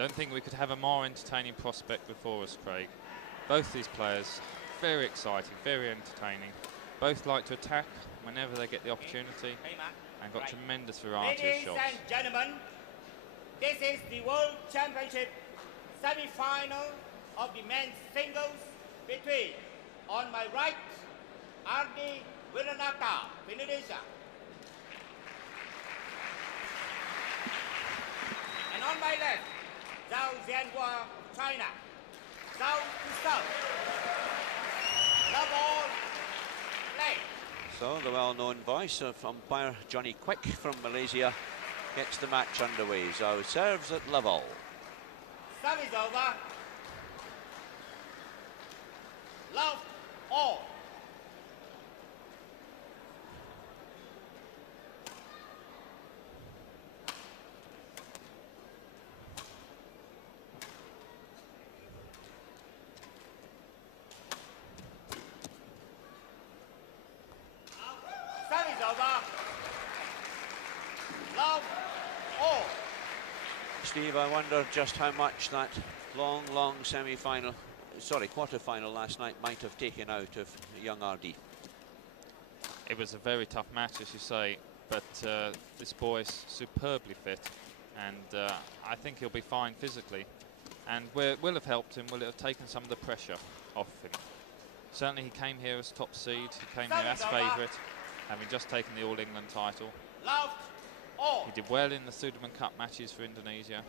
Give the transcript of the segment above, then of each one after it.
don't think we could have a more entertaining prospect before us, Craig. Both these players, very exciting, very entertaining. Both like to attack whenever they get the opportunity, and got tremendous variety of shots. Ladies and gentlemen, this is the World Championship semi-final of the men's singles between, on my right, Ardy Wiranata, Indonesia. And on my left, Zhau, China. Zhau to serve. Love all, play. So the well-known voice of umpire Johnny Quick from Malaysia gets the match underway. Zhau serves at level. Serve is over. Love all. Steve, I wonder just how much that long semi-final, sorry, quarter-final last night might have taken out of young Ardy. It was a very tough match, as you say, but this boy's superbly fit, and I think he'll be fine physically, and will have helped him, will it have taken some of the pressure off him. Certainly he came here as top seed, he came here as favourite, having just taken the All-England title. He did well in the Sudirman Cup matches for Indonesia.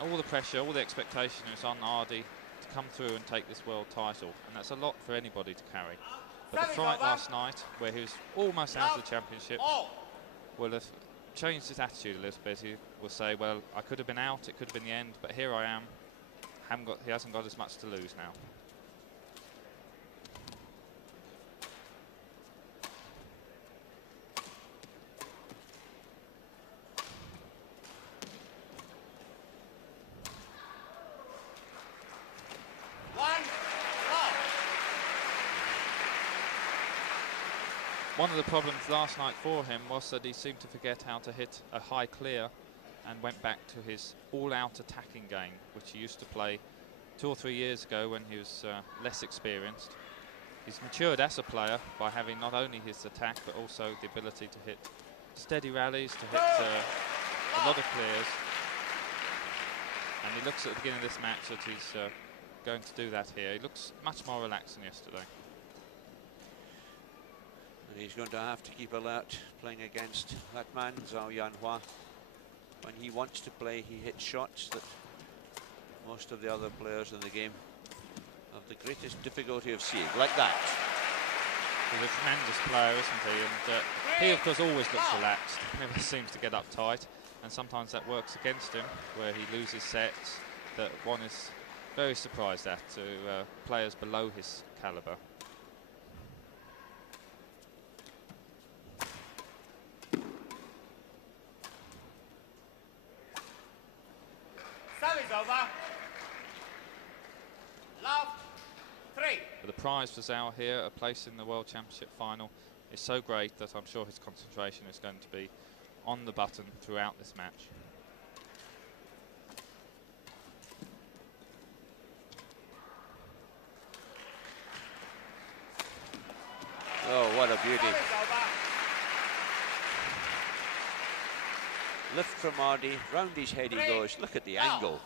All the pressure, all the expectation is on Ardy to come through and take this world title, and that's a lot for anybody to carry. But the fright last night, where he was almost out of the championship, will have changed his attitude a little bit. He will say, well, I could have been out, it could have been the end, but here I am. He hasn't got as much to lose now. One of the problems last night for him was that he seemed to forget how to hit a high clear and went back to his all-out attacking game, which he used to play 2 or 3 years ago when he was less experienced. He's matured as a player by having not only his attack but also the ability to hit steady rallies, to hit a lot of clears. And he looks at the beginning of this match that he's going to do that here. He looks much more relaxed than yesterday. And he's going to have to keep alert playing against that man, Zhao Yanhua. When he wants to play, he hits shots that most of the other players in the game have the greatest difficulty of seeing, like that. He's a tremendous player, isn't he? And he, of course, always looks relaxed, never seems to get uptight, and sometimes that works against him, where he loses sets that one is very surprised at, to players below his calibre. But the prize for Zhao here, a place in the World Championship final, is so great that I'm sure his concentration is going to be on the button throughout this match. Oh, what a beauty. Lift from Ardy, round his head he goes. Look at the angle.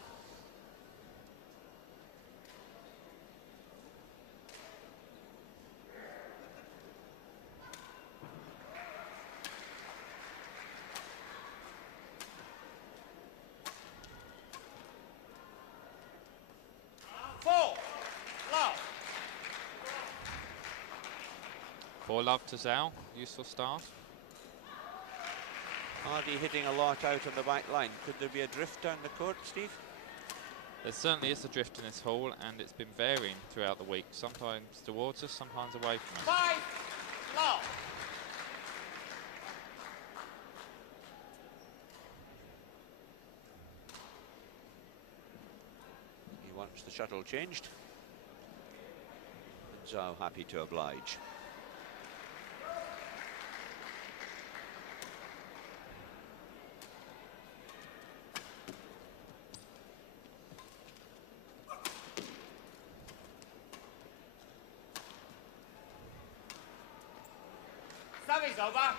Love to Zhao, useful start. Ardy hitting a lot out on the back line. Could there be a drift down the court, Steve? There certainly is a drift in this hall, and it's been varying throughout the week. Sometimes towards us, sometimes away from us. He wants the shuttle changed. And Zhao happy to oblige. Service over.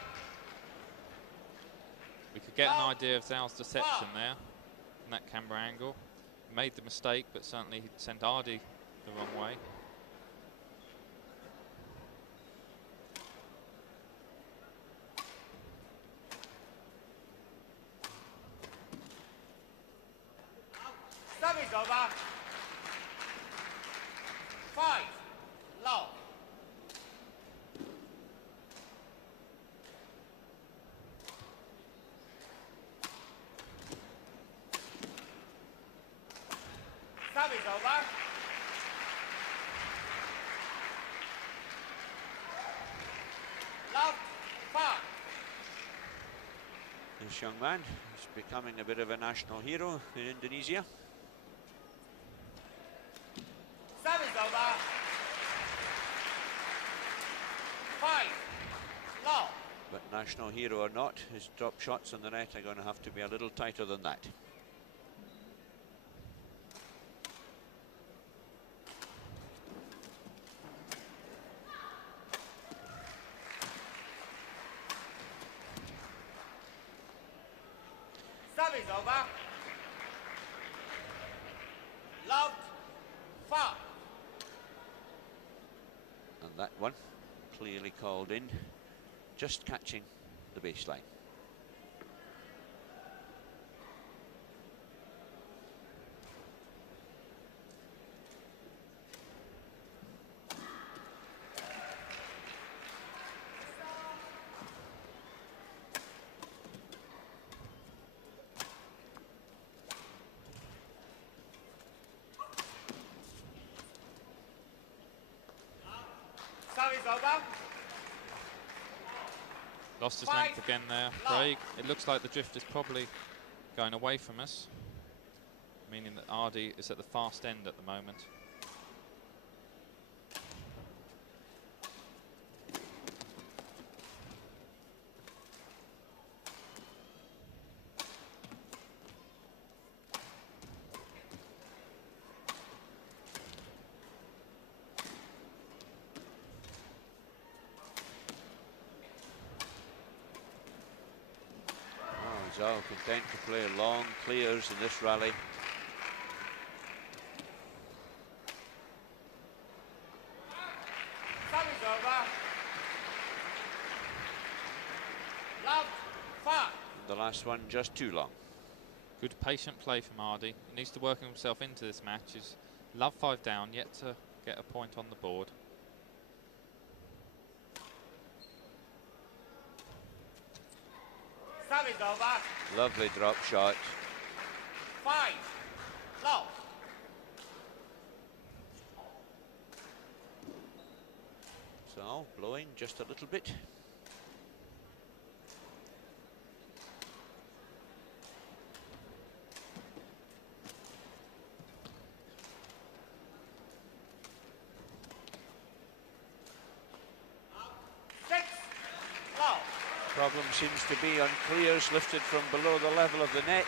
We could get an idea of Zhau's deception there in that camera angle. He made the mistake, but certainly he sent Ardy the wrong way. Service over. 5. Low. Service over. Love. 5. This young man is becoming a bit of a national hero in Indonesia. Service over. 5. Low. But national hero or not, his drop shots on the net are going to have to be a little tighter than that. Service over. Love. 5. And that one clearly called in, just catching the baseline. Service over. Lost his 5. length again there, Low. Craig. It looks like the drift is probably going away from us, meaning that Ardy is at the fast end at the moment. Zhau content to play long clears in this rally. Service over. Love. 5. The last one just too long. Good patient play from Ardy. He needs to work himself into this match. He's love 5 down, yet to get a point on the board. Service over. Lovely drop shot. 5. Low. So blowing just a little bit. Problem seems to be on clears lifted from below the level of the net.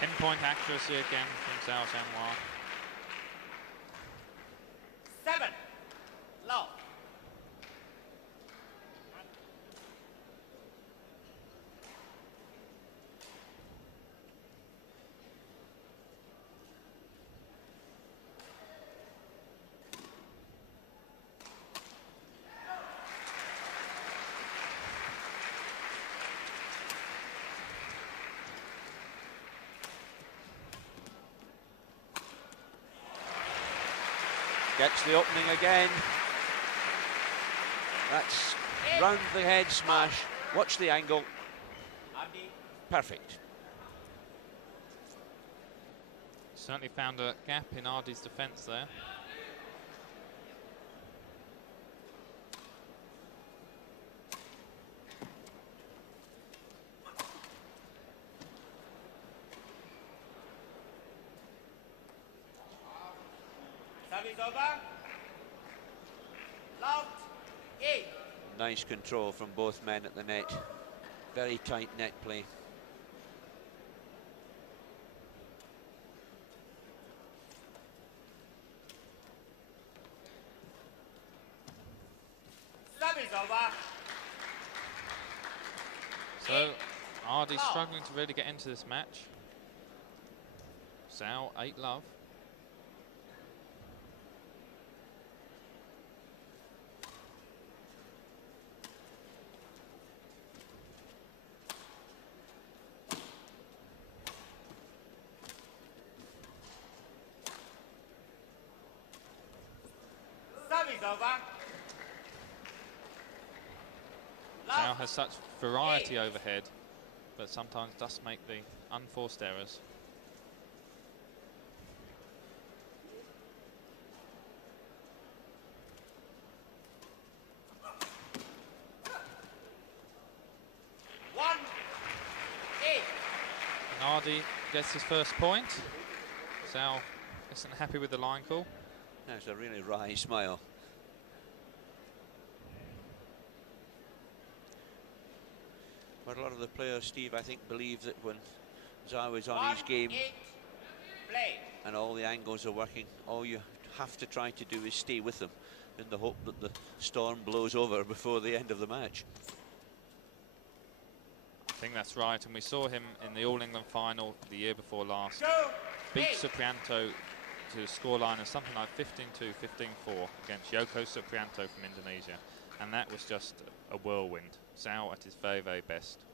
Pinpoint accuracy again from Zhao Jian. 7. Low. Gets the opening again. That's round the head smash. Watch the angle. Perfect. Certainly found a gap in Ardy's defence there. Service over. Love 8. Nice control from both men at the net. Very tight net play. Service over. So, Ardy struggling to really get into this match. Zhau, 8-love. Service over. Zhau has such variety overhead, but sometimes does make the unforced errors. And Ardy gets his first point. Zhau isn't happy with the line call. That's a really wry smile. But a lot of the players, Steve, I think, believe that when Zhau is on his game and all the angles are working, all you have to try to do is stay with them in the hope that the storm blows over before the end of the match. I think that's right, and we saw him in the All England final the year before last. Beat Suprianto to a scoreline of something like 15-2, 15-4 against Joko Suprianto from Indonesia. And that was just a whirlwind. Zhau at his very, very best.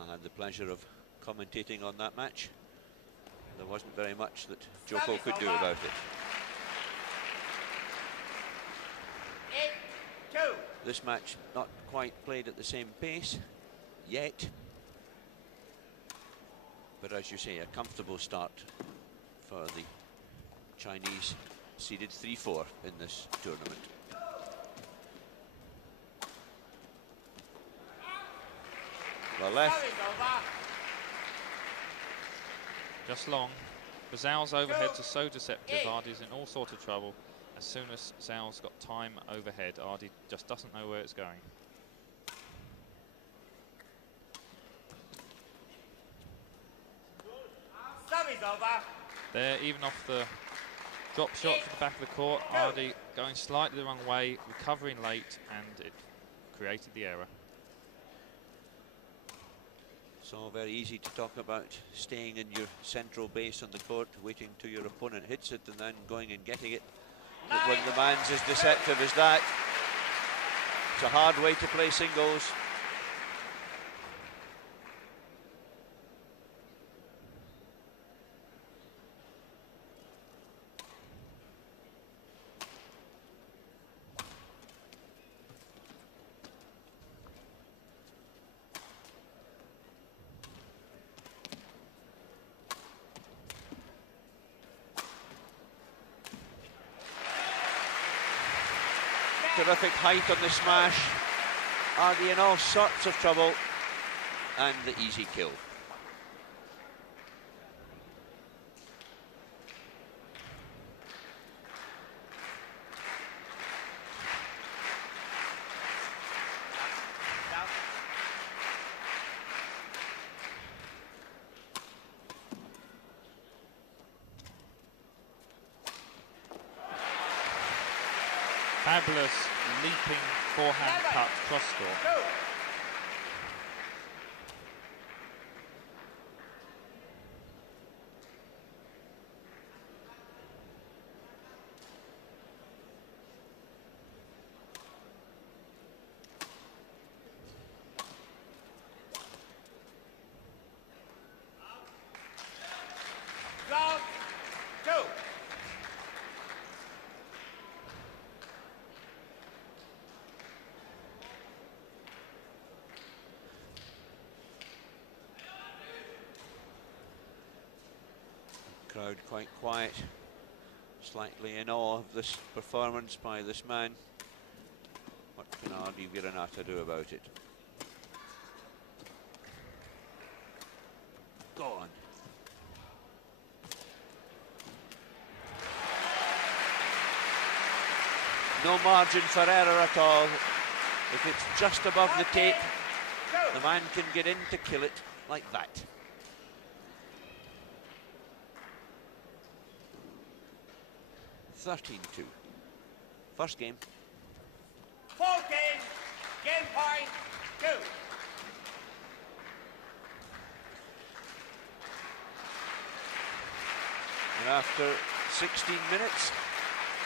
I had the pleasure of commentating on that match. There wasn't very much that Joko could do about it. 8-2. This match not quite played at the same pace yet. But as you say, a comfortable start for the Chinese, seeded 3-4 in this tournament. The left. Just long. The Zhao's overheads are so deceptive. Ardy's in all sorts of trouble. As soon as Zhao's got time overhead, Ardy just doesn't know where it's going. There, even off the drop shot to the back of the court, Ardy going slightly the wrong way, recovering late, and it created the error. It's all very easy to talk about staying in your central base on the court, waiting till your opponent hits it and then going and getting it. But when the man's as deceptive as that, it's a hard way to play singles. Terrific height on the smash. Ardy in all sorts of trouble, and the easy kill. Fabulous leaping forehand cut cross score. Crowd quite quiet, slightly in awe of this performance by this man. What can Ardy Wiranata do about it? Go on. No margin for error at all. If it's just above the tape, the man can get in to kill it like that. (13-2). First game. 14, game point 2. And after 16 minutes,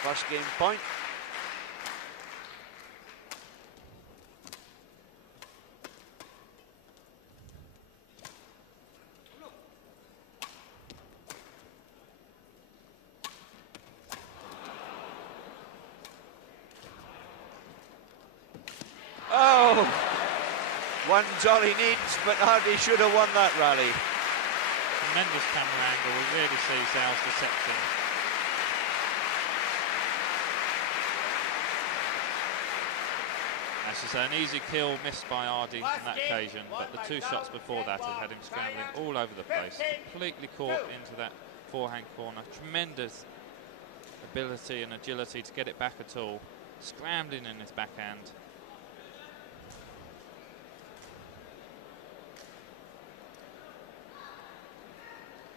first game point. Oh, one's all he needs, but Ardy should have won that rally. Tremendous camera angle. We really see Zhau's deception. As you say, an easy kill missed by Ardy on that occasion, but the two shots before that had him scrambling all over the place. Completely caught into that forehand corner. Tremendous ability and agility to get it back at all. Scrambling in his backhand.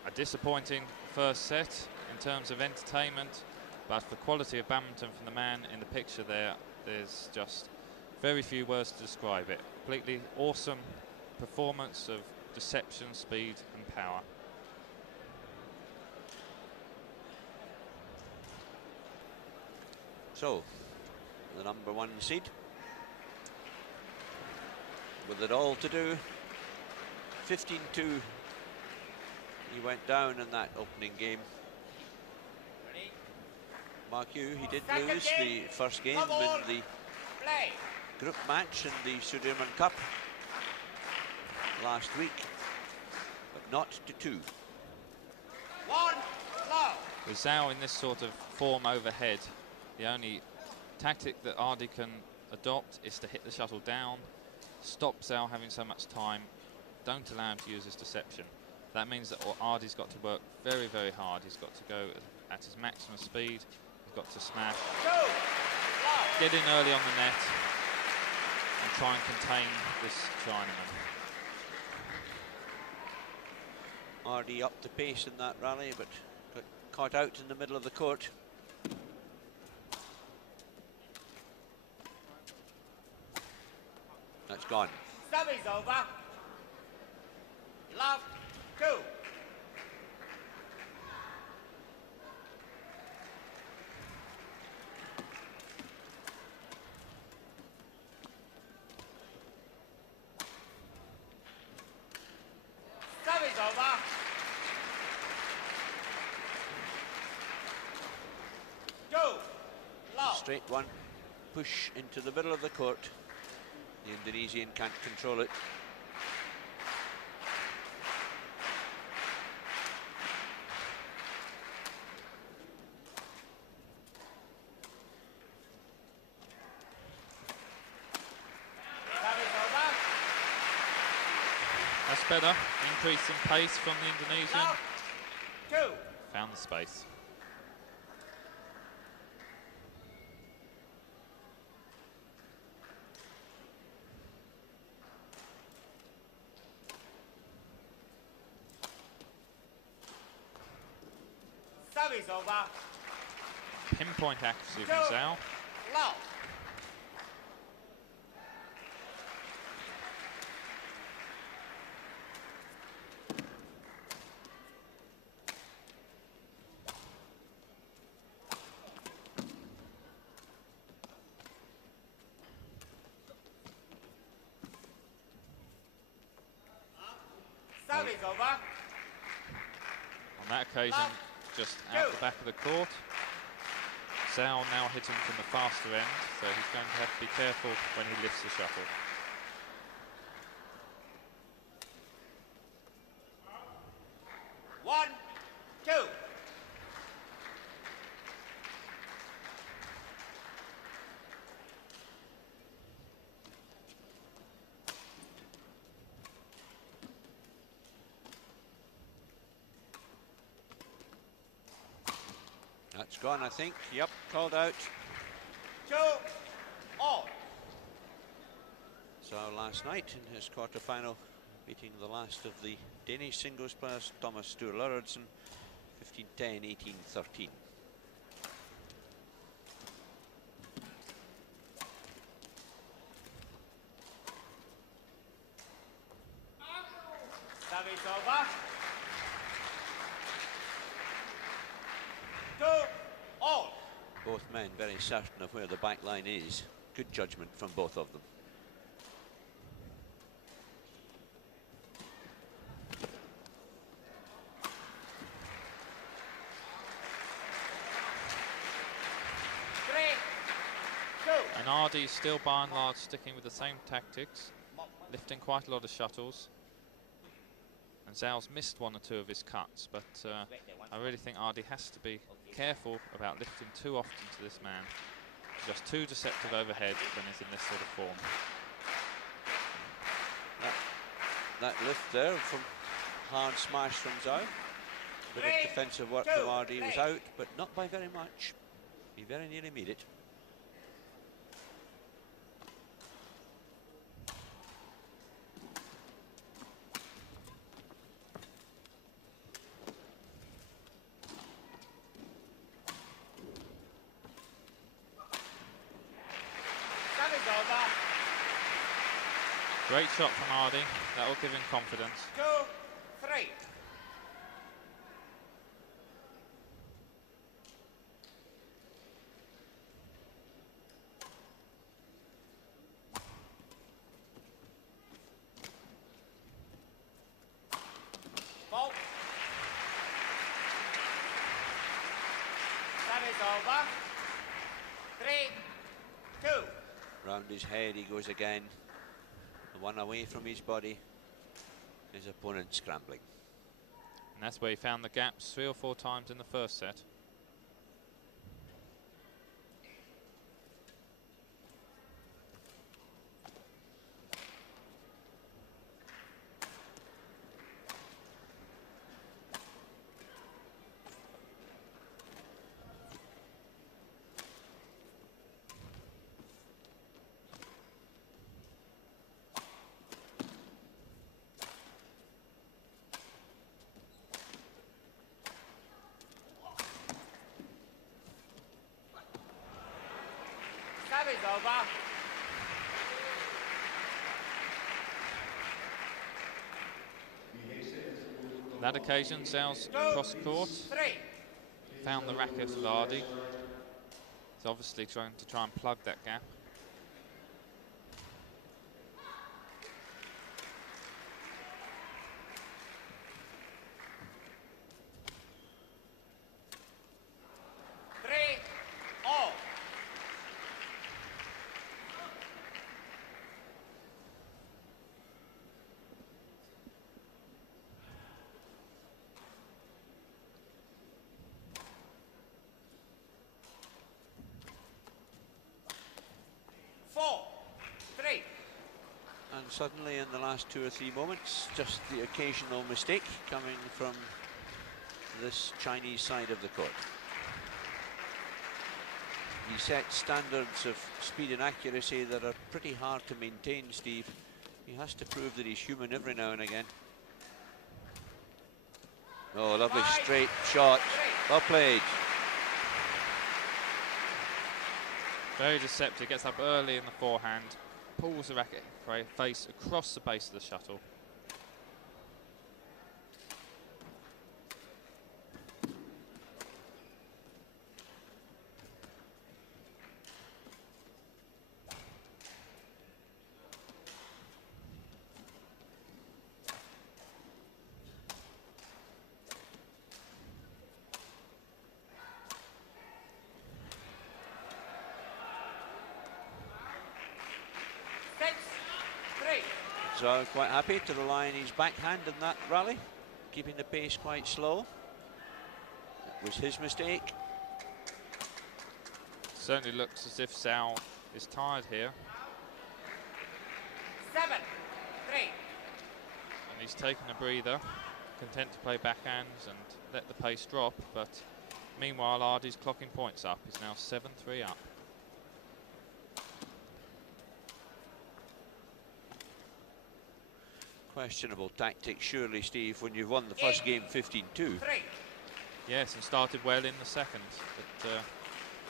A disappointing first set in terms of entertainment, but for quality of badminton from the man in the picture there, there's just very few words to describe it. Completely awesome performance of deception, speed and power. So, the number 1 seed, with it all to do, 15-2. He went down in that opening game. Mark you, he did lose the first game in the group match in the Sudirman Cup last week, but not to 2. With Zhau in this sort of form overhead, the only tactic that Ardy can adopt is to hit the shuttle down, stop Zhau having so much time, don't allow him to use his deception. That means that Ardy's got to work very, very hard. He's got to go at his maximum speed. He's got to smash, get in early on the net, and try and contain this Chinaman. Ardy upped the pace in that rally, but got caught out in the middle of the court. That's gone. Service over. Love 2. Service over. Straight one, push into the middle of the court. The Indonesian can't control it. That's better. Increase in pace from the Indonesian. 2. Found the space. Service over. Pinpoint accuracy from Zhau. Love. Service over. On that occasion, just out the back of the court. Zhau now hitting from the faster end, so he's going to have to be careful when he lifts the shuttle. One, two. That's gone, I think. Yep, called out. 2 all. Zhau last night in his quarter-final, beating the last of the Danish singles players, Thomas Sture Lauridsen, 15-10, 18-13. Service over. 2 all. Both men very certain of where the back line is. Good judgment from both of them. And Ardy's still by and large sticking with the same tactics, lifting quite a lot of shuttles. And Zhau's missed one or two of his cuts, but I really think Ardy has to be careful about lifting too often to this man. Just too deceptive overhead when he's in this sort of form. That lift there from hard smash from Zhau. Bit of defensive work from Ardy was out, but not by very much. He very nearly made it. Great shot from Ardy. That will give him confidence. 2 3. Fault. Service over. 3 2. Round his head he goes again. The one away from his body. His opponent scrambling. And that's where he found the gaps 3 or 4 times in the first set. Service over. On that occasion, Zhau's cross court 3. found the racket of Ardy. He's obviously trying to plug that gap. And suddenly in the last 2 or 3 moments, just the occasional mistake coming from this Chinese side of the court. He sets standards of speed and accuracy that are pretty hard to maintain, Steve. He has to prove that he's human every now and again. Oh, lovely straight shot. Well played. Very deceptive, gets up early in the forehand, pulls the racket face across the base of the shuttle. Zhau quite happy to rely on his backhand in that rally, keeping the pace quite slow. It was his mistake. Certainly looks as if Zhau is tired here. 7 3. And he's taken a breather, content to play backhands and let the pace drop, but meanwhile Ardy's clocking points up. He's now 7-3 up. questionable tactics, surely, Steve, when you've won the first game 15-2. Yes, and started well in the second. But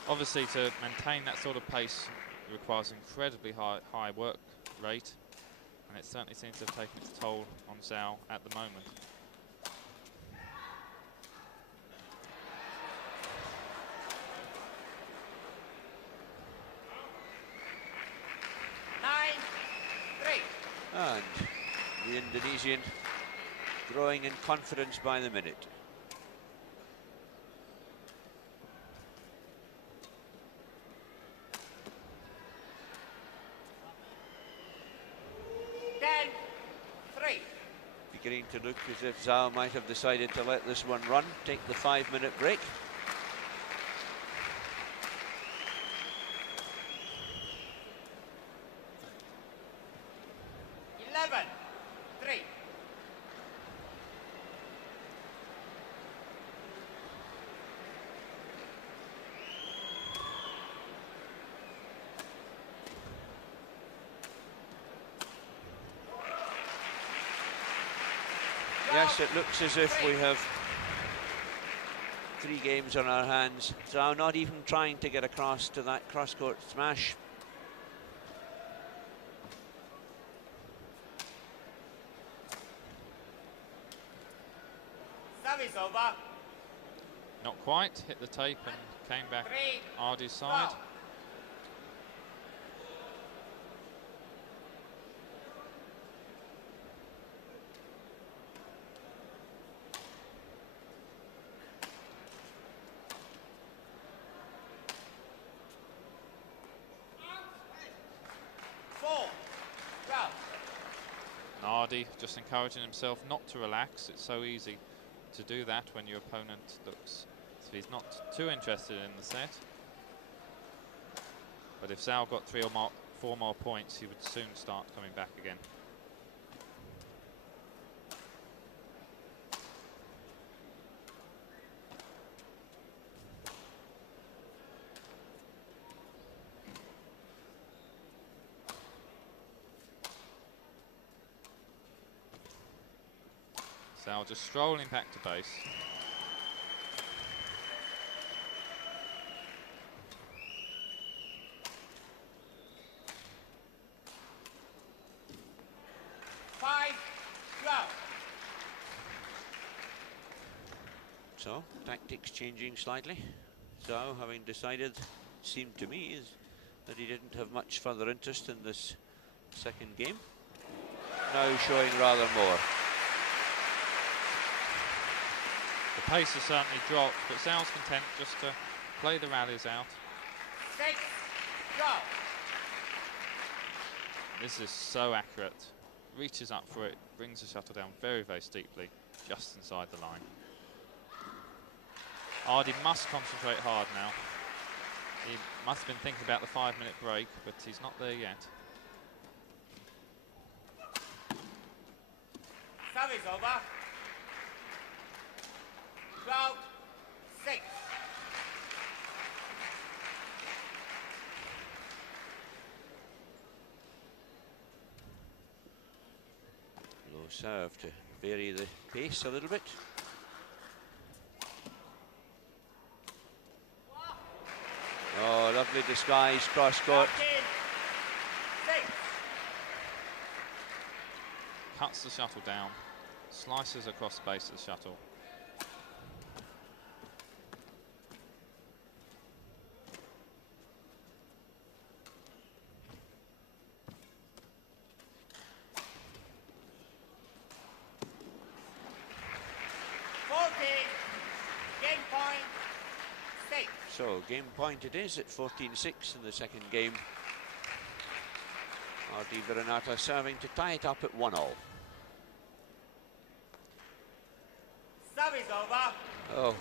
obviously to maintain that sort of pace requires incredibly high work rate. And it certainly seems to have taken its toll on Zhau at the moment. And the Indonesian growing in confidence by the minute. Beginning to look as if Zhau might have decided to let this one run, take the 5-minute break. Yes, it looks as if we have 3 games on our hands. Zhau not even trying to get across to that cross-court smash. Service over. Not quite, hit the tape and came back Ardy's side. Ardy just encouraging himself not to relax. It's so easy to do that when your opponent looks as if he's not too interested in the set. But if Zhau got 3 or 4 more points, he would soon start coming back again. Zhau just strolling back to base. So, tactics changing slightly. Zhau, having decided, seemed to me, is that he didn't have much further interest in this second game. Now showing rather more. The pace has certainly dropped, but Zhau's content just to play the rallies out. 6, go. This is so accurate. Reaches up for it, brings the shuttle down very, very steeply, just inside the line. Ardy must concentrate hard now. He must have been thinking about the 5-minute break, but he's not there yet. Service over. 12-6. Low serve to vary the pace a little bit. Oh, lovely disguise, cross-court. Cuts the shuttle down, slices across the base of the shuttle. So, game point it is at 14-6 in the second game. Ardy Wiranata serving to tie it up at 1-all. Service over. Oh,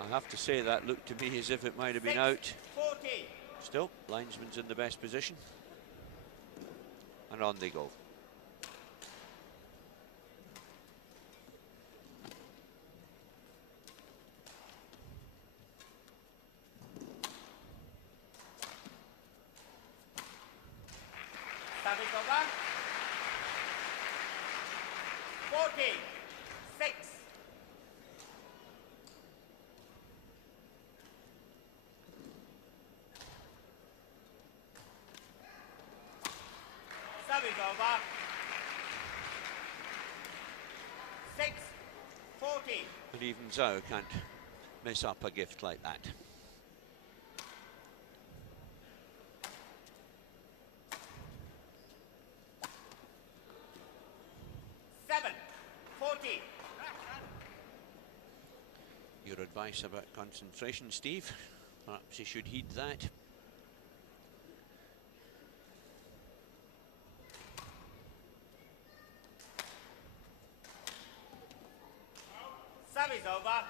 I have to say that looked to me as if it might have been out. 14. Still, linesman's in the best position. And on they go. 6. Service over. 6-14. And even Zhau can't miss up a gift like that. Your advice about concentration, Steve? Perhaps you should heed that. Service over.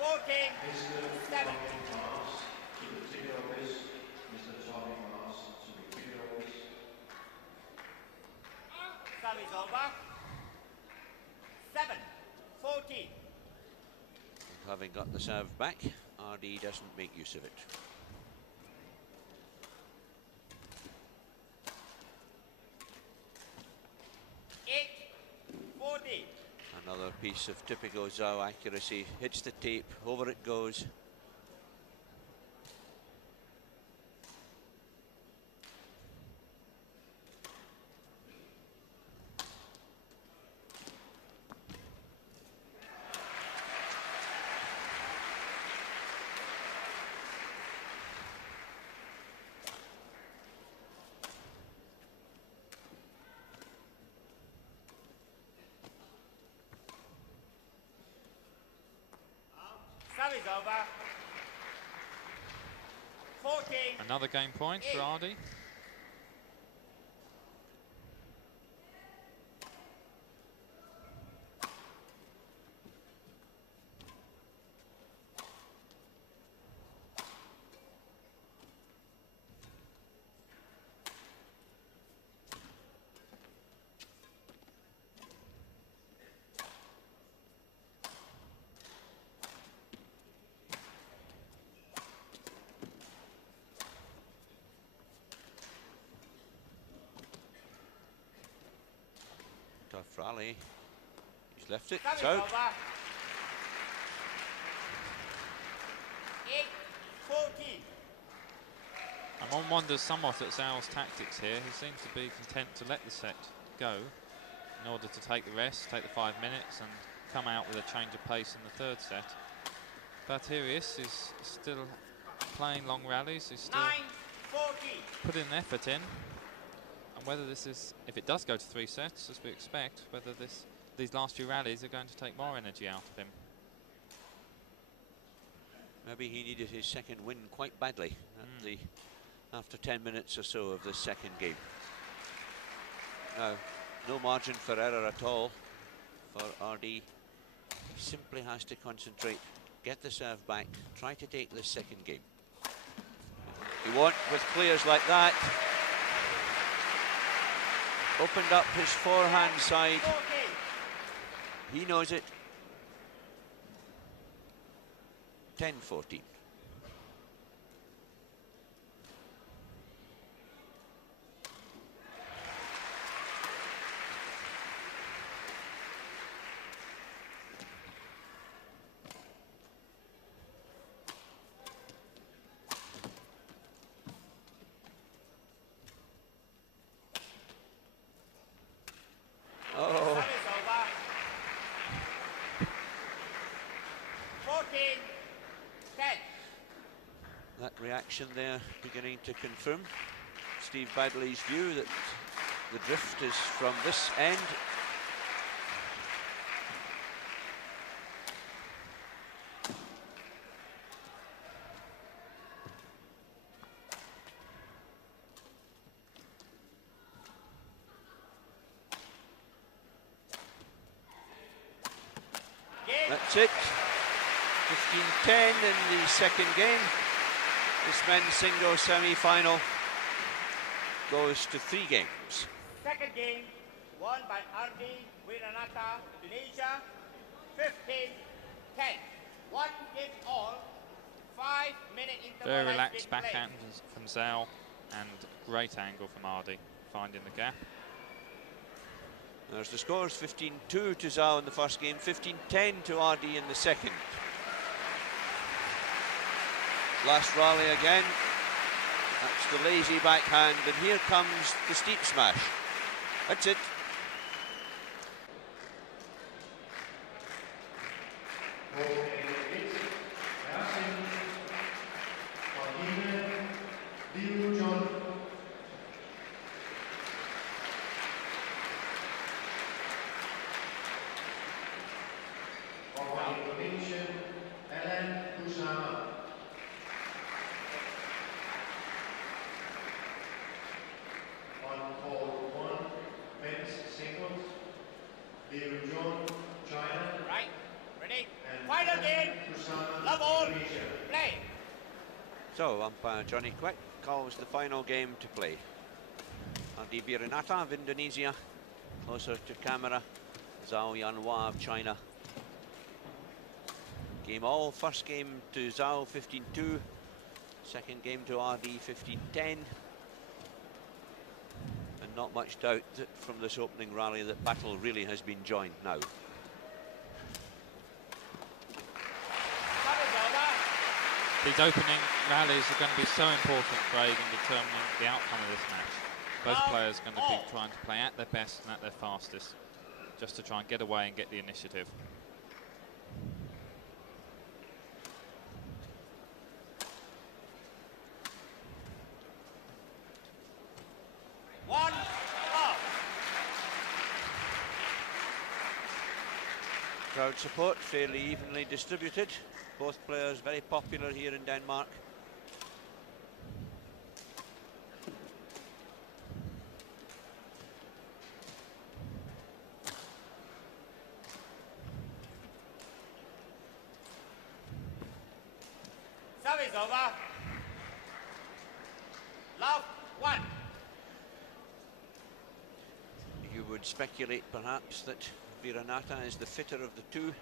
14-7. Service over. 7-14. Having got the serve back, Ardy doesn't make use of it. Another piece of typical Zhau accuracy. Hits the tape, over it goes. Service over. 14. Another game point for Ardy. Tough rally. He's left it. Service It's out. over. 8-14. And one wonders somewhat at Zhau's tactics here. He seems to be content to let the set go in order to take the rest, take the 5 minutes, and come out with a change of pace in the third set. But here he is. He's still playing long rallies. He's still 9-14. putting an effort in. And whether this is, if it does go to 3 sets, as we expect, whether these last few rallies are going to take more energy out of him. Maybe he needed his second win quite badly after 10 minutes or so of the second game. No margin for error at all for Ardy. He simply has to concentrate, get the serve back, try to take this second game. He won't with players like that. Opened up his forehand side. He knows it. 10-14. Reaction there beginning to confirm Steve Badley's view that the drift is from this end. That's it. 15-10 in the second game. This men's single semi-final goes to 3 games. Second game won by Ardy Wiranata, Indonesia, 15-10. 1 game all, 5-minute interval. Very relaxed backhand from Zhau and great angle from Ardy, finding the gap. There's the scores, 15-2 to Zhau in the first game, 15-10 to Ardy in the second. Last rally again. That's the lazy backhand, and here comes the steep smash. That's it. Right, ready, final game, love all, play. So, umpire Johnny Quick calls the final game to play. Ardy Wiranata of Indonesia, closer to camera, Zhau Yanhua of China. Game all, first game to Zhau 15-2, second game to Ardy 15-10. And not much doubt that from this opening rally that battle really has been joined now. These opening rallies are going to be so important, Craig, in determining the outcome of this match. Both players are going to be trying to play at their best and at their fastest, just to try and get away and get the initiative. Crowd support fairly evenly distributed. Both players very popular here in Denmark. Service over. Love 1. You would speculate perhaps that Wiranata is the fitter of the two.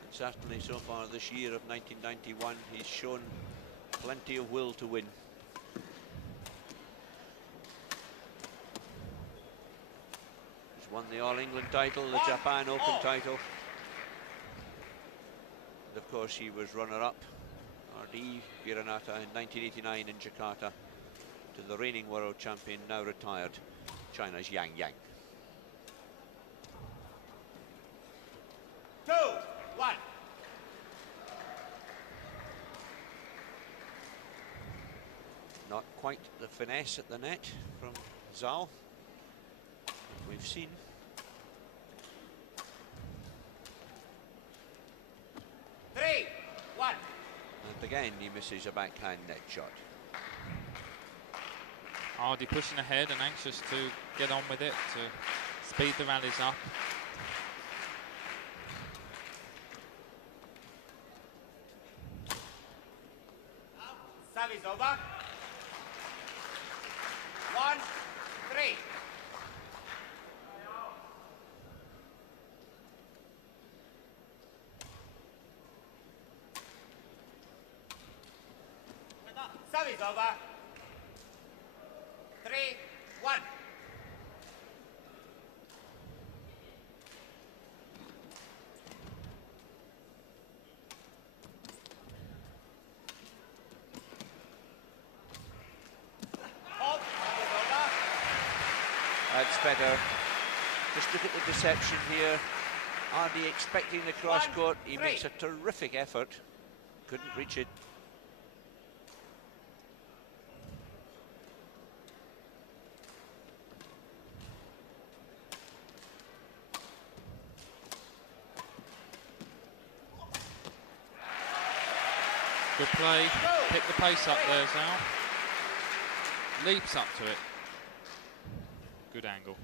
And certainly so far this year of 1991, he's shown plenty of will to win. He's won the All England title, the Japan Open title. And of course he was runner-up, Ardy Wiranata, in 1989 in Jakarta, to the reigning world champion, now retired, China's Jian. 2, 1. Not quite the finesse at the net from Zhau we've seen. Three, 1. And again he misses a backhand net shot. Ardy pushing ahead and anxious to get on with it, to speed the rallies up. Service over. 1, 3. Service over. 3, 1. That's better. Just look at the deception here. Ardy expecting the cross court. He makes a terrific effort. Couldn't reach it. Good play. Pick the pace up there, Zhau. Leaps up to it. Good angle.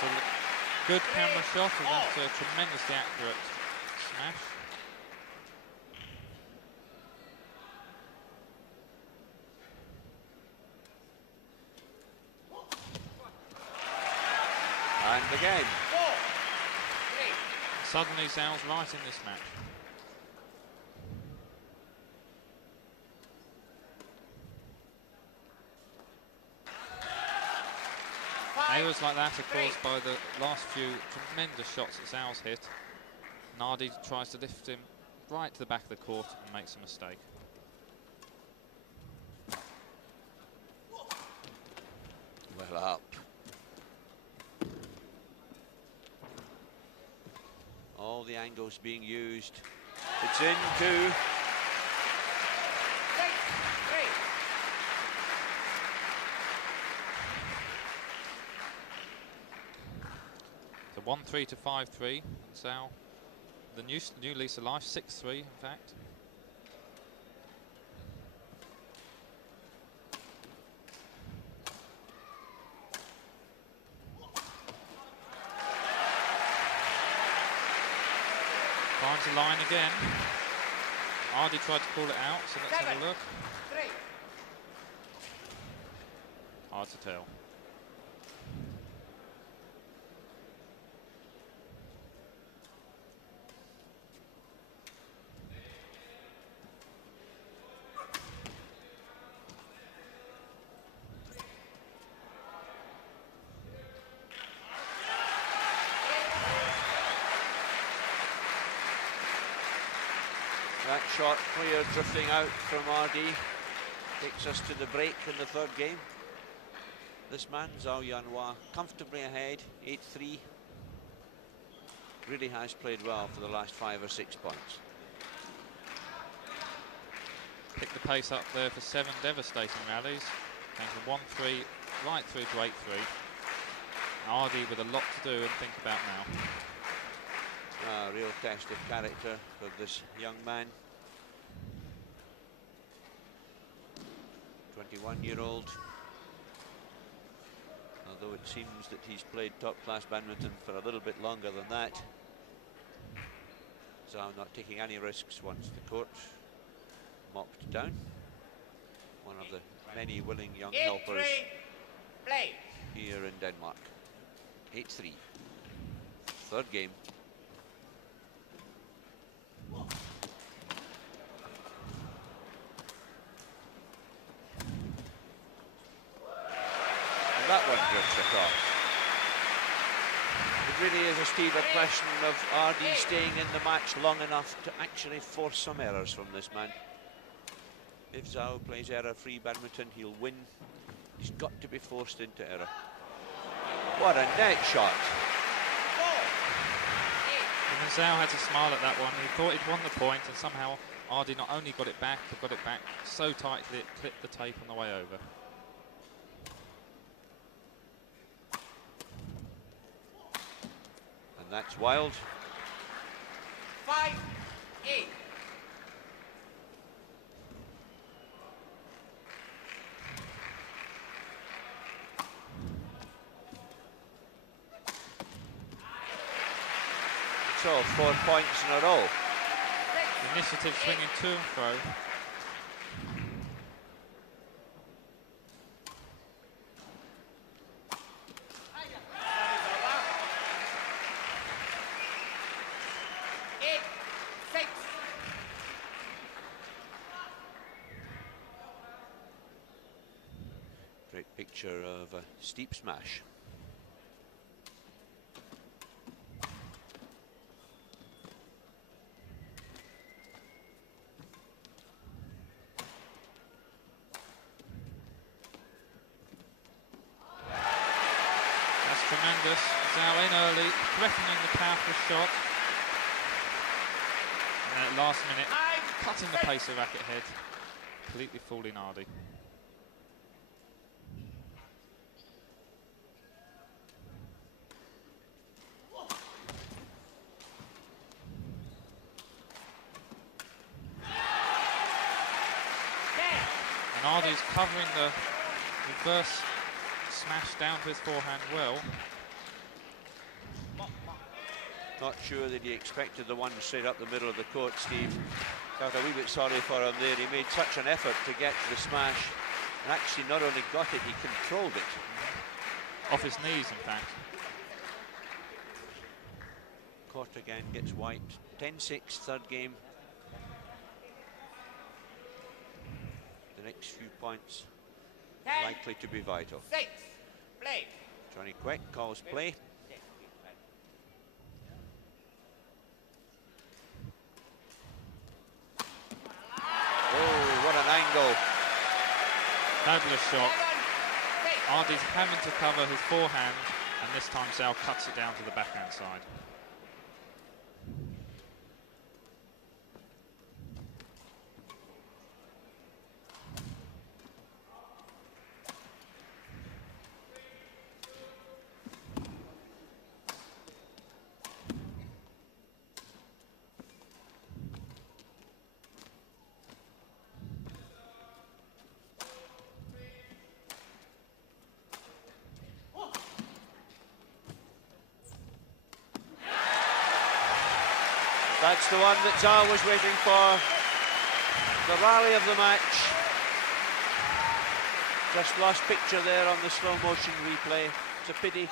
So good camera shot, and that's a tremendously accurate smash. And again. Suddenly Zhau's right in this match. Errors like that are caused by the last few tremendous shots that Zhau's hit. And Ardy tries to lift him right to the back of the court and makes a mistake. Well up. All the angles being used. It's in 2. So 1-3 to 5-3, and Zhau, the new lease of life, 6-3 in fact. Finds the line again. Ardy tried to call it out, so let's have a look. 3. Hard to tell. That shot clear, drifting out from Ardy, takes us to the break in the third game. This man, Zhao Yanhua, comfortably ahead, 8-3. Really has played well for the last 5 or 6 points. Picked the pace up there for 7 devastating rallies. Came from 1-3 right through to 8-3. Ardy with a lot to do and think about now. A real test of character for this young man. 21-year-old. Although it seems that he's played top-class badminton for a little bit longer than that. Zhau not taking any risks once the court mopped down. One of the many willing young helpers here in Denmark. 8-3. Third game. That one drifts across. It really is, Steve, a question of Ardy staying in the match long enough to actually force some errors from this man. If Zhau plays error-free badminton, he'll win. He's got to be forced into error. What a net shot. And Zhau had to smile at that one. He thought he'd won the point, and somehow Ardy not only got it back, but got it back so tightly it clipped the tape on the way over. And that's wild. 5-8. So 4 points in a row. The initiative swinging to and fro. Great picture of a steep smash. Tremendous. Zhau in early, threatening the powerful shot. And at last minute, cutting the pace of racket head, completely fooling Ardy. And Ardy's covering the reverse smash down to his forehand well. Not sure that he expected the one straight up the middle of the court, Steve. Felt a wee bit sorry for him there. He made such an effort to get to the smash, and actually not only got it, he controlled it. Off his knees, in fact. Court again gets wiped. 10-6, third game. The next few points 10, likely to be vital. 6, play. Johnny Quick calls play. Oh, what an angle. Fabulous shot. Ardy's having to cover his forehand, and this time Zhau cuts it down to the backhand side. That's the one that Zhau was waiting for. The rally of the match. Just lost picture there on the slow motion replay. It's a pity.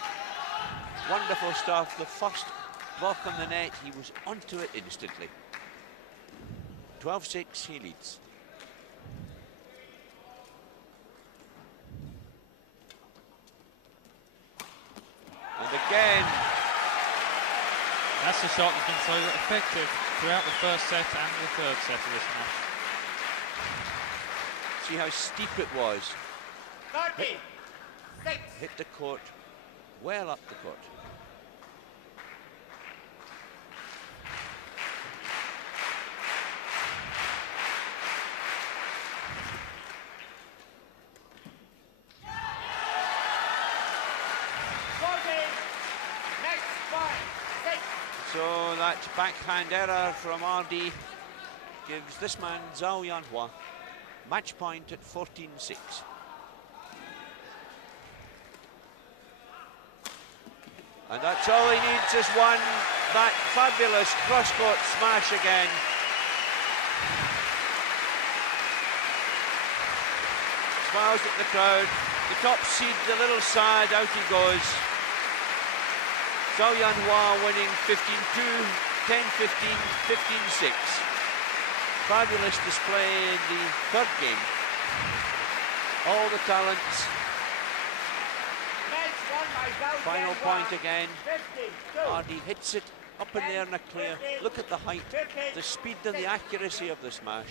Wonderful stuff. The first block on the net, he was onto it instantly. 12-6, he leads. And again, that's the shot that's been so effective throughout the first set and the third set of this match. see how steep it was. 30, 6. Hit the court, well up the court. So that backhand error from Ardy gives this man, Zhao Yanhua, match point at 14-6. And that's all he needs is one, that fabulous cross-court smash again. Smiles at the crowd, the top seed a little sad, out he goes. Zhau Yanhua winning 15-2, 10-15, 15-6. Fabulous display in the third game. All the talents. Final point again. Ardy hits it up in the air in a clear. Look at the height, the speed and the accuracy of this smash.